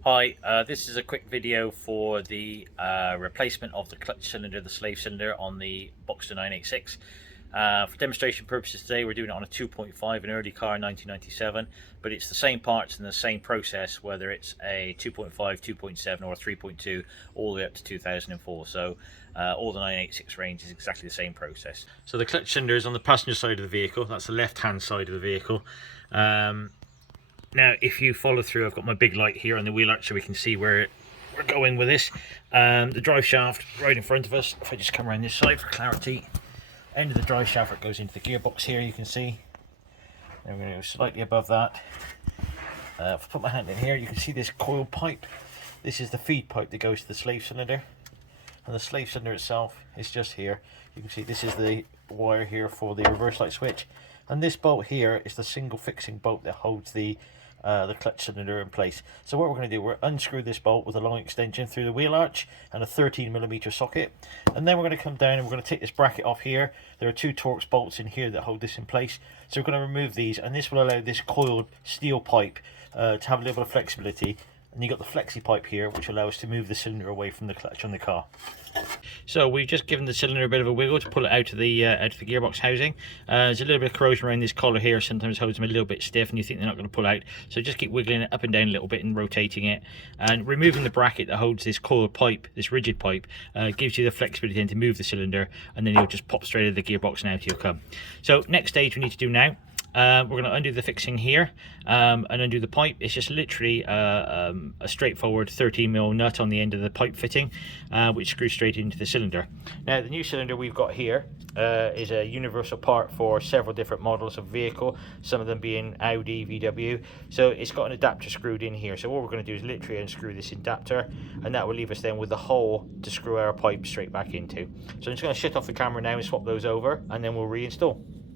Hi, this is a quick video for the replacement of the clutch cylinder, the slave cylinder on the Boxster 986. For demonstration purposes today, we're doing it on a 2.5, an early car, 1997, but it's the same parts and the same process, whether it's a 2.5, 2.7 or a 3.2, all the way up to 2004. So all the 986 range is exactly the same process. So the clutch cylinder is on the passenger side of the vehicle, that's the left-hand side of the vehicle. Now, if you follow through, I've got my big light here on the wheel arch so we can see where we're going with this. The drive shaft right in front of us. If I just come around this side for clarity, end of the drive shaft that goes into the gearbox here, you can see. And we're going to go slightly above that. If I put my hand in here, you can see this coil pipe. This is the feed pipe that goes to the slave cylinder. And the slave cylinder itself is just here. You can see this is the wire here for the reverse light switch. And this bolt here is the single fixing bolt that holds the clutch cylinder in place. So what we're going to do, we're unscrew this bolt with a long extension through the wheel arch and a 13mm socket, and then we're going to come down and we're going to take this bracket off here. There are two Torx bolts in here that hold this in place, so we're going to remove these, and this will allow this coiled steel pipe to have a little bit of flexibility. And you've got the flexi pipe here, which will allow us to move the cylinder away from the clutch on the car. So we've just given the cylinder a bit of a wiggle to pull it out of the gearbox housing. There's a little bit of corrosion around this collar here, sometimes holds them a little bit stiff and you think they're not going to pull out. So just keep wiggling it up and down a little bit and rotating it. And removing the bracket that holds this coiled pipe, this rigid pipe, gives you the flexibility then to move the cylinder, and then you'll just pop straight out of the gearbox and out you'll come. So next stage we need to do now. We're going to undo the fixing here and undo the pipe. It's just literally a straightforward 13mm nut on the end of the pipe fitting, which screws straight into the cylinder. Now the new cylinder we've got here is a universal part for several different models of vehicle, some of them being Audi, VW. So it's got an adapter screwed in here. So what we're going to do is literally unscrew this adapter, and that will leave us then with the hole to screw our pipe straight back into. So I'm just going to shut off the camera now and swap those over, and then we'll reinstall.